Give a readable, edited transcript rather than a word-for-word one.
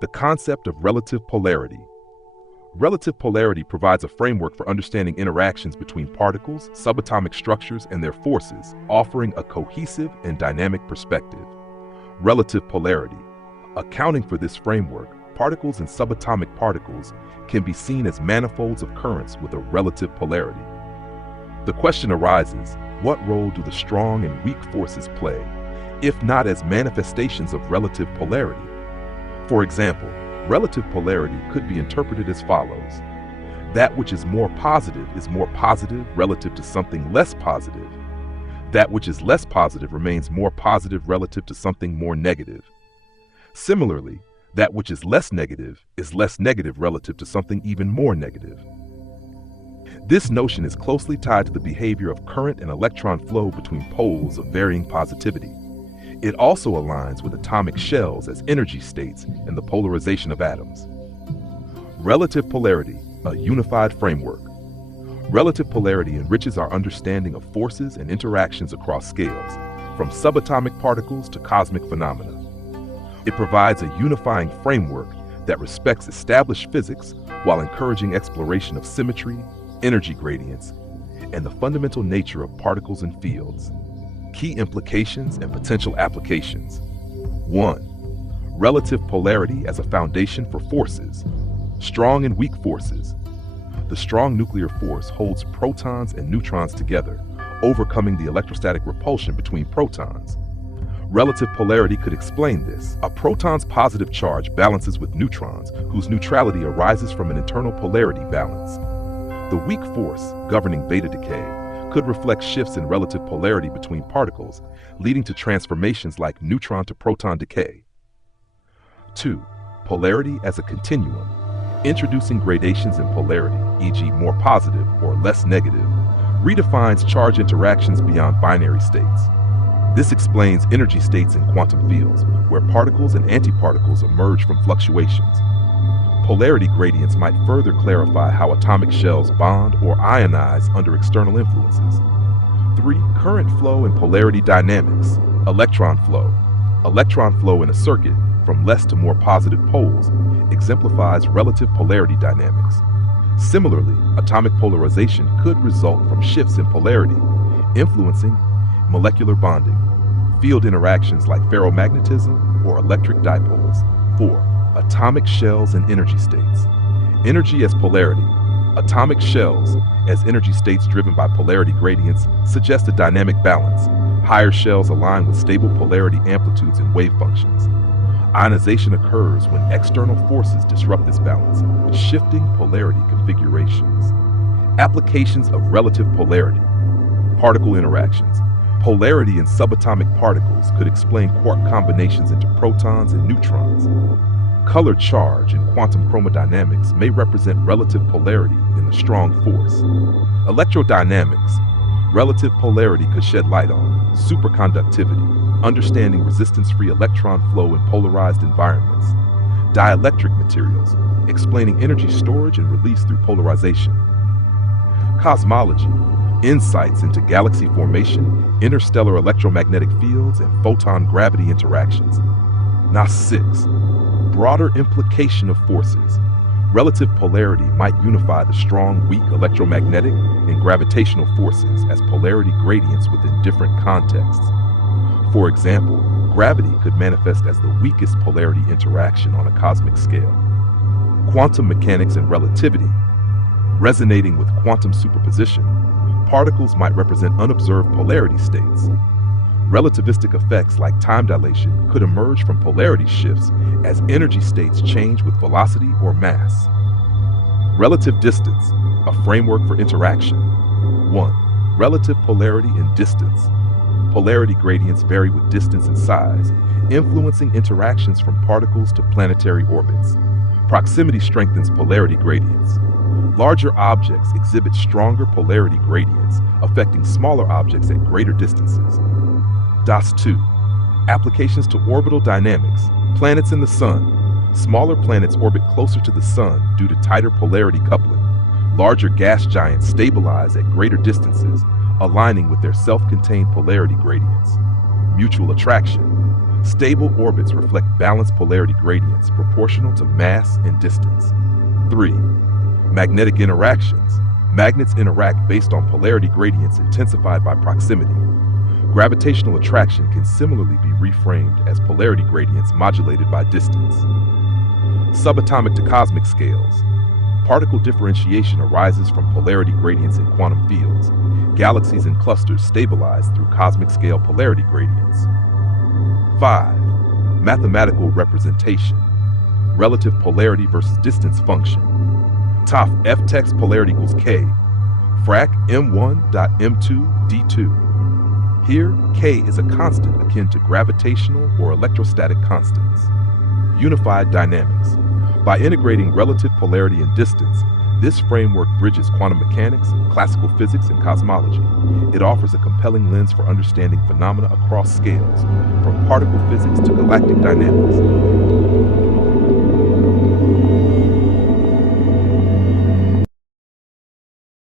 The concept of relative polarity. Relative polarity provides a framework for understanding interactions between particles, subatomic structures, and their forces, offering a cohesive and dynamic perspective. Relative polarity. Accounting for this framework, particles and subatomic particles can be seen as manifolds of currents with a relative polarity. The question arises, what role do the strong and weak forces play, if not as manifestations of relative polarity? For example, relative polarity could be interpreted as follows. That which is more positive relative to something less positive. That which is less positive remains more positive relative to something more negative. Similarly, that which is less negative relative to something even more negative. This notion is closely tied to the behavior of current and electron flow between poles of varying positivity. It also aligns with atomic shells as energy states and the polarization of atoms. Relative polarity, a unified framework. Relative polarity enriches our understanding of forces and interactions across scales, from subatomic particles to cosmic phenomena. It provides a unifying framework that respects established physics while encouraging exploration of symmetry, energy gradients, and the fundamental nature of particles and fields. Key implications and potential applications. 1. Relative polarity as a foundation for forces. Strong and weak forces. The strong nuclear force holds protons and neutrons together, overcoming the electrostatic repulsion between protons. Relative polarity could explain this. A proton's positive charge balances with neutrons, whose neutrality arises from an internal polarity balance. The weak force, governing beta decay, could reflect shifts in relative polarity between particles, leading to transformations like neutron to proton decay. 2. Polarity as a continuum. Introducing gradations in polarity, e.g. more positive or less negative, redefines charge interactions beyond binary states. This explains energy states in quantum fields, where particles and antiparticles emerge from fluctuations. Polarity gradients might further clarify how atomic shells bond or ionize under external influences. 3. Current flow and polarity dynamics. Electron flow. Electron flow in a circuit, from less to more positive poles, exemplifies relative polarity dynamics. Similarly, atomic polarization could result from shifts in polarity, influencing molecular bonding, field interactions like ferromagnetism or electric dipoles. 4. Atomic shells and energy states. Energy as polarity. Atomic shells, as energy states driven by polarity gradients, suggest a dynamic balance. Higher shells align with stable polarity amplitudes and wave functions. Ionization occurs when external forces disrupt this balance, shifting polarity configurations. Applications of relative polarity. Particle interactions. Polarity in subatomic particles could explain quark combinations into protons and neutrons. Color charge in quantum chromodynamics may represent relative polarity in the strong force. Electrodynamics. Relative polarity could shed light on superconductivity, understanding resistance-free electron flow in polarized environments. Dielectric materials, explaining energy storage and release through polarization. Cosmology. Insights into galaxy formation, interstellar electromagnetic fields, and photon gravity interactions. Now 6. Broader implication of forces. Relative polarity might unify the strong, weak electromagnetic and gravitational forces as polarity gradients within different contexts. For example, gravity could manifest as the weakest polarity interaction on a cosmic scale. Quantum mechanics and relativity. Resonating with quantum superposition, particles might represent unobserved polarity states. Relativistic effects like time dilation could emerge from polarity shifts as energy states change with velocity or mass. Relative distance, a framework for interaction. 1. Relative polarity and distance. Polarity gradients vary with distance and size, influencing interactions from particles to planetary orbits. Proximity strengthens polarity gradients. Larger objects exhibit stronger polarity gradients, affecting smaller objects at greater distances. DAS 2. Applications to orbital dynamics. Planets and the Sun. Smaller planets orbit closer to the Sun due to tighter polarity coupling. Larger gas giants stabilize at greater distances, aligning with their self-contained polarity gradients. Mutual attraction. Stable orbits reflect balanced polarity gradients proportional to mass and distance. 3. Magnetic interactions. Magnets interact based on polarity gradients intensified by proximity. Gravitational attraction can similarly be reframed as polarity gradients modulated by distance. Subatomic to cosmic scales. Particle differentiation arises from polarity gradients in quantum fields. Galaxies and clusters stabilize through cosmic scale polarity gradients. 5. Mathematical representation. Relative polarity versus distance function. Toph F text polarity equals K. Frac M1.M2 D2. Here, K is a constant akin to gravitational or electrostatic constants. Unified dynamics. By integrating relative polarity and distance, this framework bridges quantum mechanics, classical physics, and cosmology. It offers a compelling lens for understanding phenomena across scales, from particle physics to galactic dynamics.